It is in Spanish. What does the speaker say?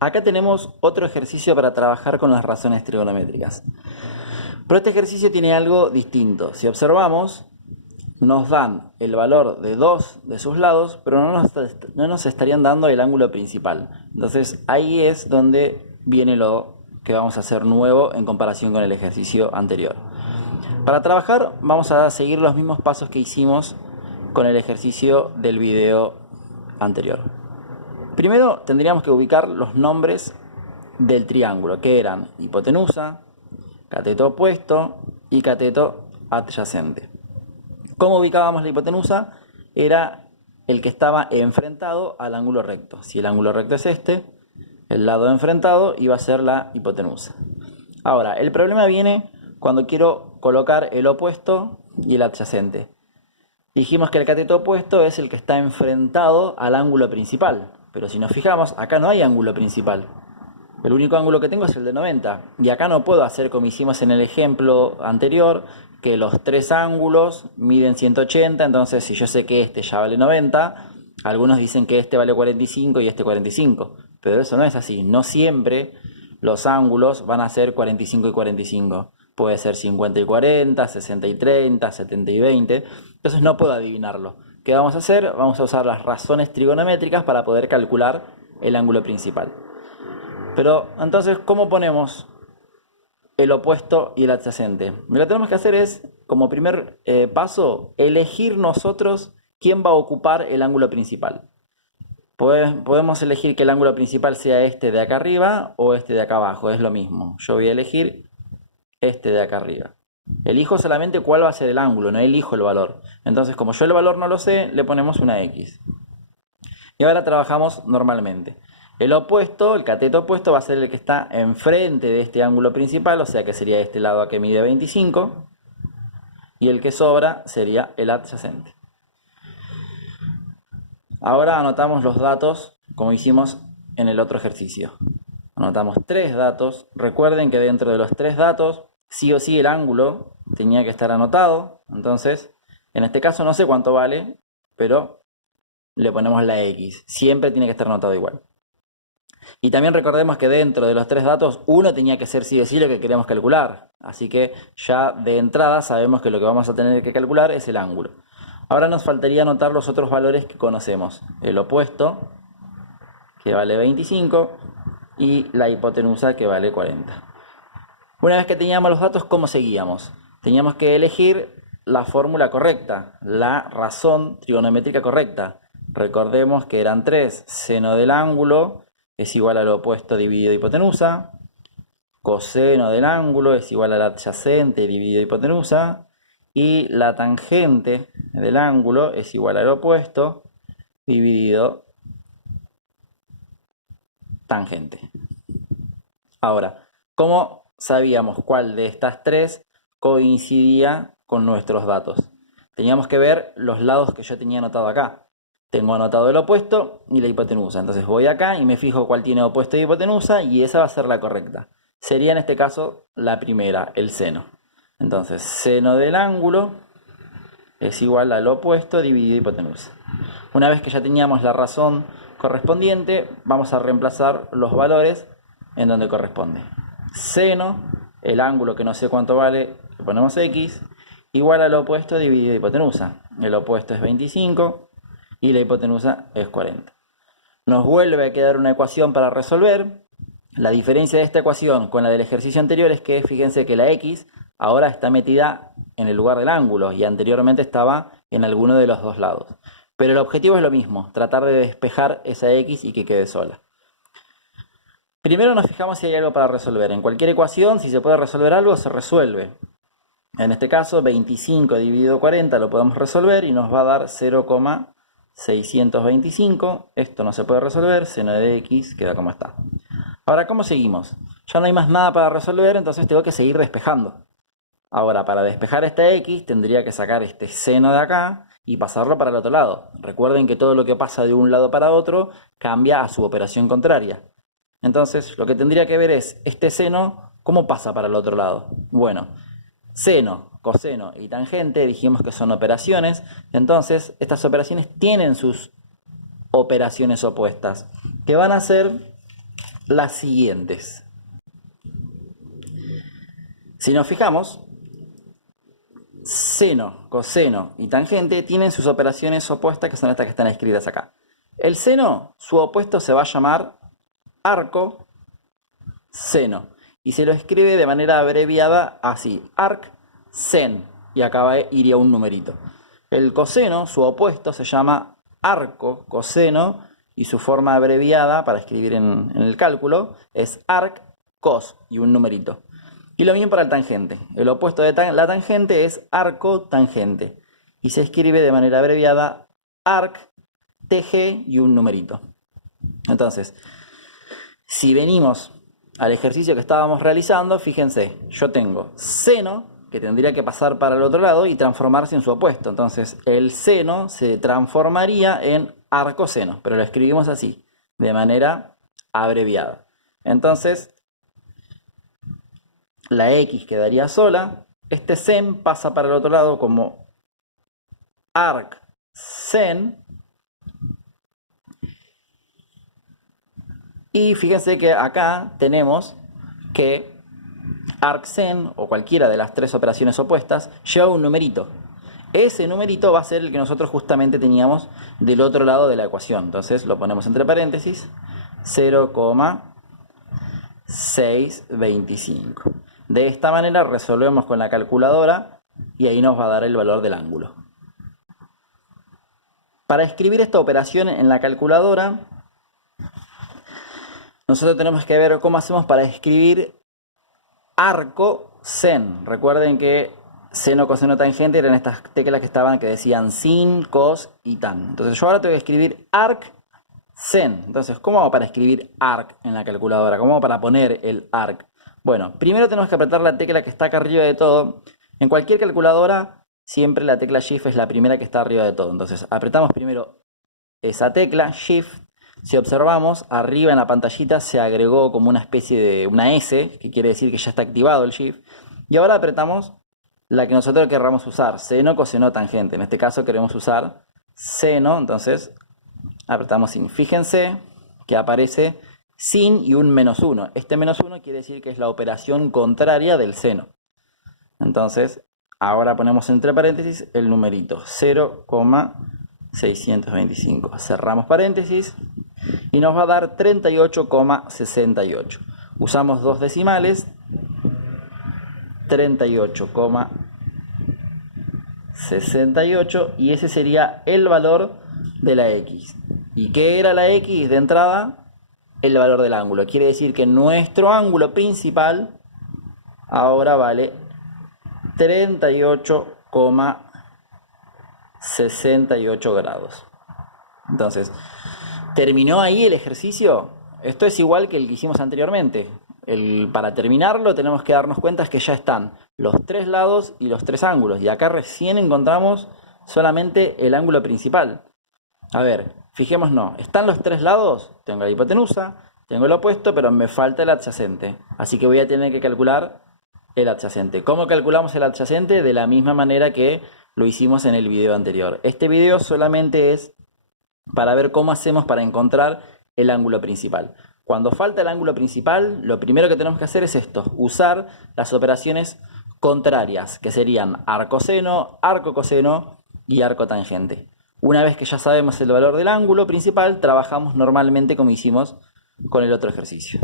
Acá tenemos otro ejercicio para trabajar con las razones trigonométricas. Pero este ejercicio tiene algo distinto. Si observamos, nos dan el valor de dos de sus lados, pero no nos estarían dando el ángulo principal. Entonces ahí es donde viene lo que vamos a hacer nuevo en comparación con el ejercicio anterior. Para trabajar vamos a seguir los mismos pasos que hicimos con el ejercicio del video anterior. Primero tendríamos que ubicar los nombres del triángulo, que eran hipotenusa, cateto opuesto y cateto adyacente. ¿Cómo ubicábamos la hipotenusa? Era el que estaba enfrentado al ángulo recto. Si el ángulo recto es este, el lado enfrentado iba a ser la hipotenusa. Ahora, el problema viene cuando quiero colocar el opuesto y el adyacente. Dijimos que el cateto opuesto es el que está enfrentado al ángulo principal. Pero si nos fijamos, acá no hay ángulo principal. El único ángulo que tengo es el de 90. Y acá no puedo hacer como hicimos en el ejemplo anterior, que los tres ángulos miden 180. Entonces, si yo sé que este ya vale 90, algunos dicen que este vale 45 y este 45. Pero eso no es así. No siempre los ángulos van a ser 45 y 45. Puede ser 50 y 40, 60 y 30, 70 y 20. Entonces no puedo adivinarlo. ¿Qué vamos a hacer? Vamos a usar las razones trigonométricas para poder calcular el ángulo principal. Pero entonces, ¿cómo ponemos el opuesto y el adyacente? Lo que tenemos que hacer es, como primer paso, elegir nosotros quién va a ocupar el ángulo principal. Podemos elegir que el ángulo principal sea este de acá arriba o este de acá abajo, es lo mismo. Yo voy a elegir este de acá arriba. Elijo solamente cuál va a ser el ángulo, no elijo el valor. Entonces, como yo el valor no lo sé, le ponemos una X. Y ahora trabajamos normalmente. El opuesto, el cateto opuesto, va a ser el que está enfrente de este ángulo principal, o sea que sería este lado que mide 25. Y el que sobra sería el adyacente. Ahora anotamos los datos como hicimos en el otro ejercicio. Anotamos tres datos. Recuerden que dentro de los tres datos, sí o sí el ángulo tenía que estar anotado. Entonces, en este caso no sé cuánto vale, pero le ponemos la X. Siempre tiene que estar anotado igual. Y también recordemos que dentro de los tres datos, uno tenía que ser sí o sí lo que queremos calcular. Así que ya de entrada sabemos que lo que vamos a tener que calcular es el ángulo. Ahora nos faltaría anotar los otros valores que conocemos. El opuesto, que vale 25, y la hipotenusa, que vale 40. Una vez que teníamos los datos, ¿cómo seguíamos? Teníamos que elegir la fórmula correcta, la razón trigonométrica correcta. Recordemos que eran tres. Seno del ángulo es igual al opuesto dividido hipotenusa. Coseno del ángulo es igual al adyacente dividido hipotenusa. Y la tangente del ángulo es igual al opuesto dividido tangente. Ahora, ¿cómo sabíamos cuál de estas tres coincidía con nuestros datos? Teníamos que ver los lados que yo tenía anotado acá. Tengo anotado el opuesto y la hipotenusa. Entonces voy acá y me fijo cuál tiene opuesto y hipotenusa y esa va a ser la correcta. Sería en este caso la primera, el seno. Entonces, seno del ángulo es igual al opuesto dividido hipotenusa. Una vez que ya teníamos la razón correspondiente, vamos a reemplazar los valores en donde corresponde. Seno, el ángulo que no sé cuánto vale, le ponemos X, igual al opuesto dividido hipotenusa. El opuesto es 25 y la hipotenusa es 40. Nos vuelve a quedar una ecuación para resolver. La diferencia de esta ecuación con la del ejercicio anterior es que fíjense que la X ahora está metida en el lugar del ángulo y anteriormente estaba en alguno de los dos lados. Pero el objetivo es lo mismo, tratar de despejar esa X y que quede sola. Primero nos fijamos si hay algo para resolver. En cualquier ecuación, si se puede resolver algo, se resuelve. En este caso, 25 dividido 40 lo podemos resolver y nos va a dar 0,625. Esto no se puede resolver, seno de X queda como está. Ahora, ¿cómo seguimos? Ya no hay más nada para resolver, entonces tengo que seguir despejando. Ahora, para despejar esta X, tendría que sacar este seno de acá y pasarlo para el otro lado. Recuerden que todo lo que pasa de un lado para otro cambia a su operación contraria. Entonces, lo que tendría que ver es este seno, ¿cómo pasa para el otro lado? Bueno, seno, coseno y tangente dijimos que son operaciones. Entonces, estas operaciones tienen sus operaciones opuestas, que van a ser las siguientes. Si nos fijamos, seno, coseno y tangente tienen sus operaciones opuestas, que son estas que están escritas acá. El seno, su opuesto se va a llamar arco seno y se lo escribe de manera abreviada así, arc sen, y acá iría un numerito. El coseno, su opuesto, se llama arco coseno y su forma abreviada para escribir en el cálculo es arc cos y un numerito. Y lo mismo para el tangente. El opuesto de la tangente es arco tangente y se escribe de manera abreviada arc tg y un numerito. Entonces, si venimos al ejercicio que estábamos realizando, fíjense, yo tengo seno que tendría que pasar para el otro lado y transformarse en su opuesto. Entonces, el seno se transformaría en arcoseno, pero lo escribimos así, de manera abreviada. Entonces, la X quedaría sola, este sen pasa para el otro lado como arc sen, y fíjense que acá tenemos que arc sen o cualquiera de las tres operaciones opuestas lleva un numerito. Ese numerito va a ser el que nosotros justamente teníamos del otro lado de la ecuación. Entonces lo ponemos entre paréntesis, 0,625. De esta manera resolvemos con la calculadora y ahí nos va a dar el valor del ángulo. Para escribir esta operación en la calculadora, nosotros tenemos que ver cómo hacemos para escribir arco sen. Recuerden que seno, coseno, tangente eran estas teclas que estaban que decían sin, cos y tan. Entonces yo ahora tengo que escribir arc sen. Entonces, ¿cómo hago para escribir arc en la calculadora? ¿Cómo hago para poner el arc? Bueno, primero tenemos que apretar la tecla que está acá arriba de todo. En cualquier calculadora, siempre la tecla Shift es la primera que está arriba de todo. Entonces, apretamos primero esa tecla, Shift. Si observamos, arriba en la pantallita se agregó como una especie de una S, que quiere decir que ya está activado el Shift. Y ahora apretamos la que nosotros querramos usar, seno, coseno, tangente. En este caso queremos usar seno, entonces apretamos sin. Fíjense que aparece sin y un -1. Este -1 quiere decir que es la operación contraria del seno. Entonces, ahora ponemos entre paréntesis el numerito 0,625. Cerramos paréntesis y nos va a dar 38,68. Usamos dos decimales, 38,68, y ese sería el valor de la X. ¿Y qué era la X de entrada? El valor del ángulo. Quiere decir que nuestro ángulo principal ahora vale 38,68 grados. Entonces, ¿terminó ahí el ejercicio? Esto es igual que el que hicimos anteriormente. Para terminarlo tenemos que darnos cuenta que ya están los tres lados y los tres ángulos. Y acá recién encontramos solamente el ángulo principal. A ver, fijémonos, ¿están los tres lados? Tengo la hipotenusa, tengo el opuesto, pero me falta el adyacente. Así que voy a tener que calcular el adyacente. ¿Cómo calculamos el adyacente? De la misma manera que lo hicimos en el video anterior. Este video solamente es para ver cómo hacemos para encontrar el ángulo principal. Cuando falta el ángulo principal, lo primero que tenemos que hacer es esto, usar las operaciones contrarias, que serían arcoseno, arcocoseno y arcotangente. Una vez que ya sabemos el valor del ángulo principal, trabajamos normalmente como hicimos con el otro ejercicio.